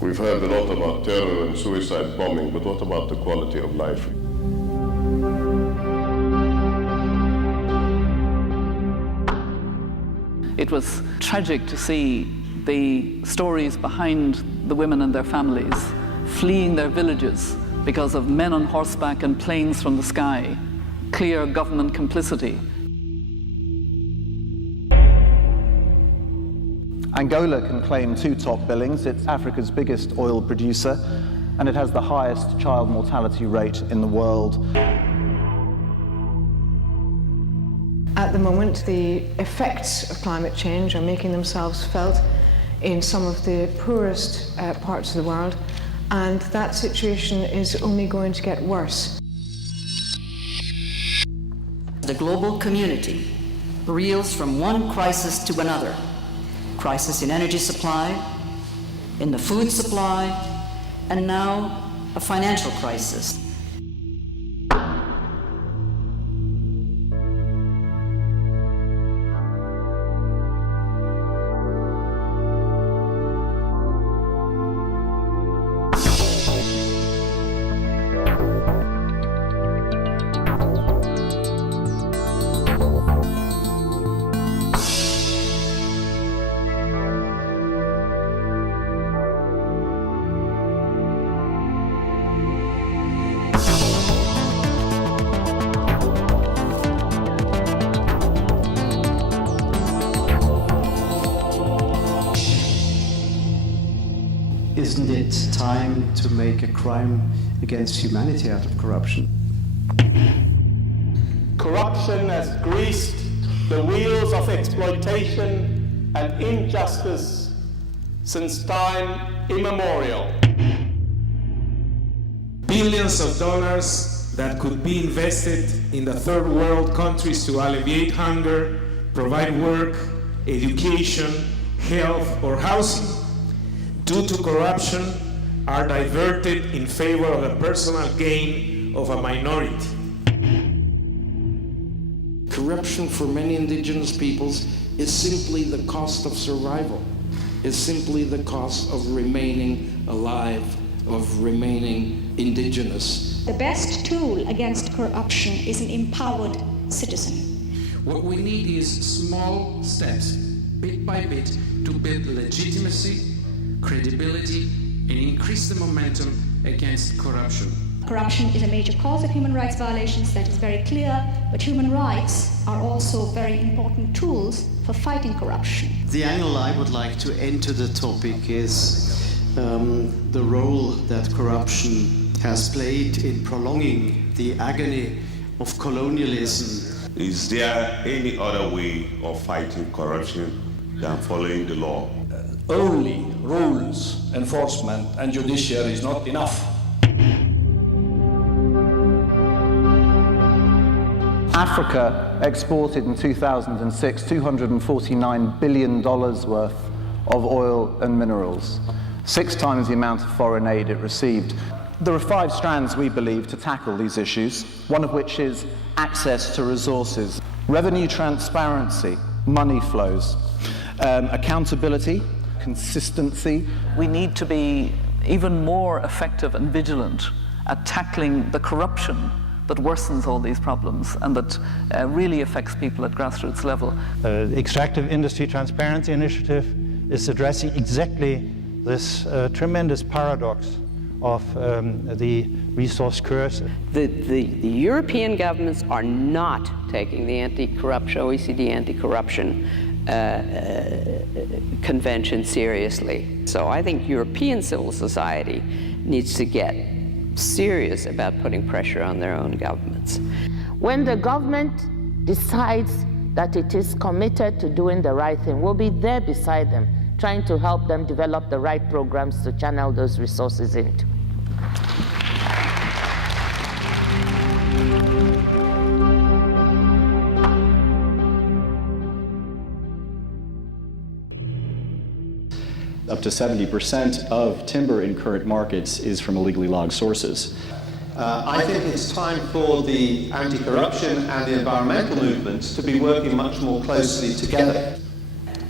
We've heard a lot about terror and suicide bombing, but what about the quality of life? It was tragic to see the stories behind the women and their families fleeing their villages because of men on horseback and planes from the sky, clear government complicity. Angola can claim 2 top billings. It's Africa's biggest oil producer, and it has the highest child mortality rate in the world. At the moment, the effects of climate change are making themselves felt in some of the poorest parts of the world, and that situation is only going to get worse. The global community reels from one crisis to another. Crisis in energy supply, in the food supply, and now a financial crisis. Isn't it time to make a crime against humanity out of corruption? Corruption has greased the wheels of exploitation and injustice since time immemorial. Billions of dollars that could be invested in the third world countries to alleviate hunger, provide work, education, health, or housing, due to corruption, are diverted in favor of the personal gain of a minority. Corruption for many indigenous peoples is simply the cost of survival, is simply the cost of remaining alive, of remaining indigenous. The best tool against corruption is an empowered citizen. What we need is small steps, bit by bit, to build legitimacy, credibility, and increase the momentum against corruption. Corruption is a major cause of human rights violations, that is very clear, but human rights are also very important tools for fighting corruption. The angle I would like to enter the topic is the role that corruption has played in prolonging the agony of colonialism. Is there any other way of fighting corruption than following the law? Only rules, enforcement, and judiciary is not enough. Africa exported in 2006 $249 billion worth of oil and minerals, 6 times the amount of foreign aid it received. There are 5 strands, we believe, to tackle these issues, one of which is access to resources, revenue transparency, money flows, accountability, consistency. We need to be even more effective and vigilant at tackling the corruption that worsens all these problems and that really affects people at grassroots level. The Extractive Industry Transparency Initiative is addressing exactly this tremendous paradox of the resource curse. The European governments are not taking the anti-corruption, OECD anti-corruption convention seriously. So I think European civil society needs to get serious about putting pressure on their own governments. When the government decides that it is committed to doing the right thing, we'll be there beside them, trying to help them develop the right programs to channel those resources into. Up to 70% of timber in current markets is from illegally logged sources. I think it's time for the anti-corruption and the environmental movements to be working much more closely together.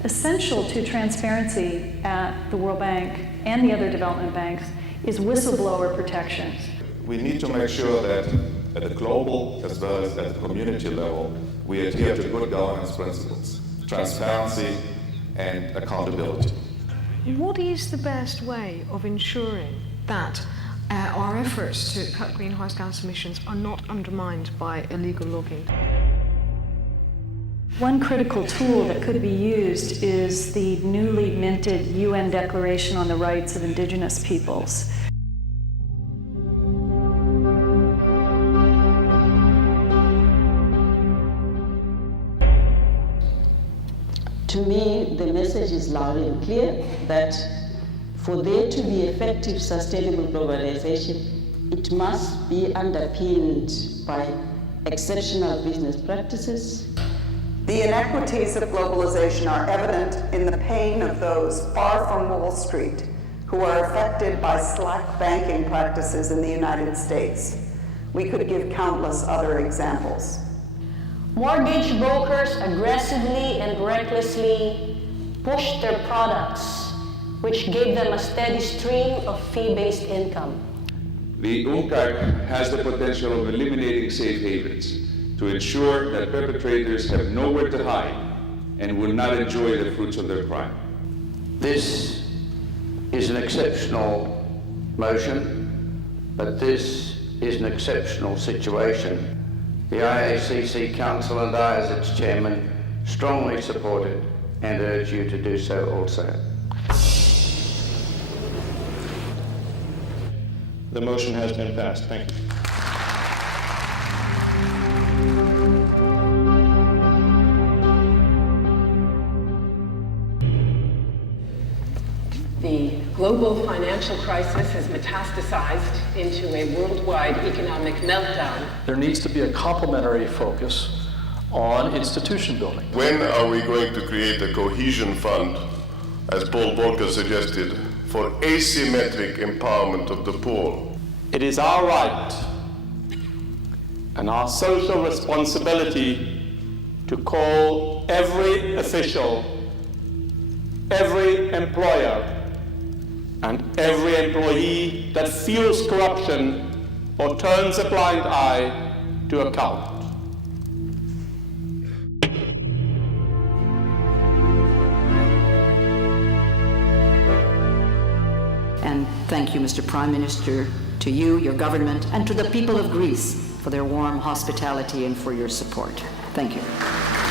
essential to transparency at the World Bank and the other development banks is whistleblower protections. We need to make sure that at the global as well as at the community level, we adhere to good governance principles, transparency and accountability. What is the best way of ensuring that our efforts to cut greenhouse gas emissions are not undermined by illegal logging? One critical tool that could be used is the newly minted UN Declaration on the Rights of Indigenous Peoples. To me, the message is loud and clear that for there to be effective, sustainable globalization, it must be underpinned by exceptional business practices. The inequities of globalization are evident in the pain of those far from Wall Street who are affected by slack banking practices in the United States. We could give countless other examples. Mortgage brokers aggressively and recklessly pushed their products, which gave them a steady stream of fee-based income. The UNCAC has the potential of eliminating safe havens to ensure that perpetrators have nowhere to hide and will not enjoy the fruits of their crime. This is an exceptional motion, but this is an exceptional situation. The IACC Council and I, as its chairman, strongly support it and urge you to do so also. The motion has been passed. Thank you. The global financial crisis has metastasized into a worldwide economic meltdown. There needs to be a complementary focus on institution building. When are we going to create a cohesion fund, as Paul Volcker suggested, for asymmetric empowerment of the poor? It is our right and our social responsibility to call every official, every employer, and every employee that fuels corruption or turns a blind eye to account. And thank you, Mr. Prime Minister, to you, your government, and to the people of Greece for their warm hospitality and for your support. Thank you.